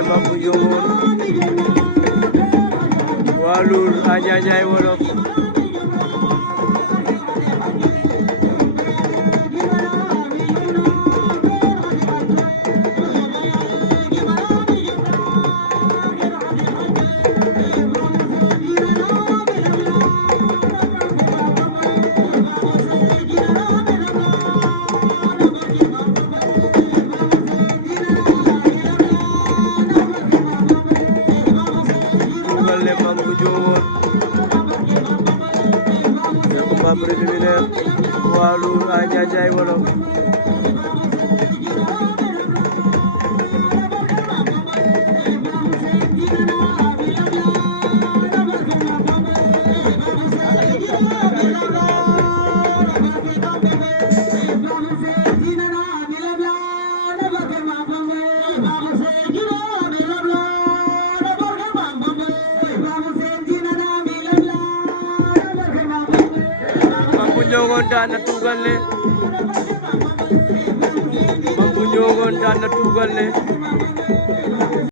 le Mambu Njongon Walur Añañay Wolof le Mambu Njongon le combat préliminaire Walur Añañay Wolof Mambu Njongon daan na tugal le Mambu Njongon daan na tugal le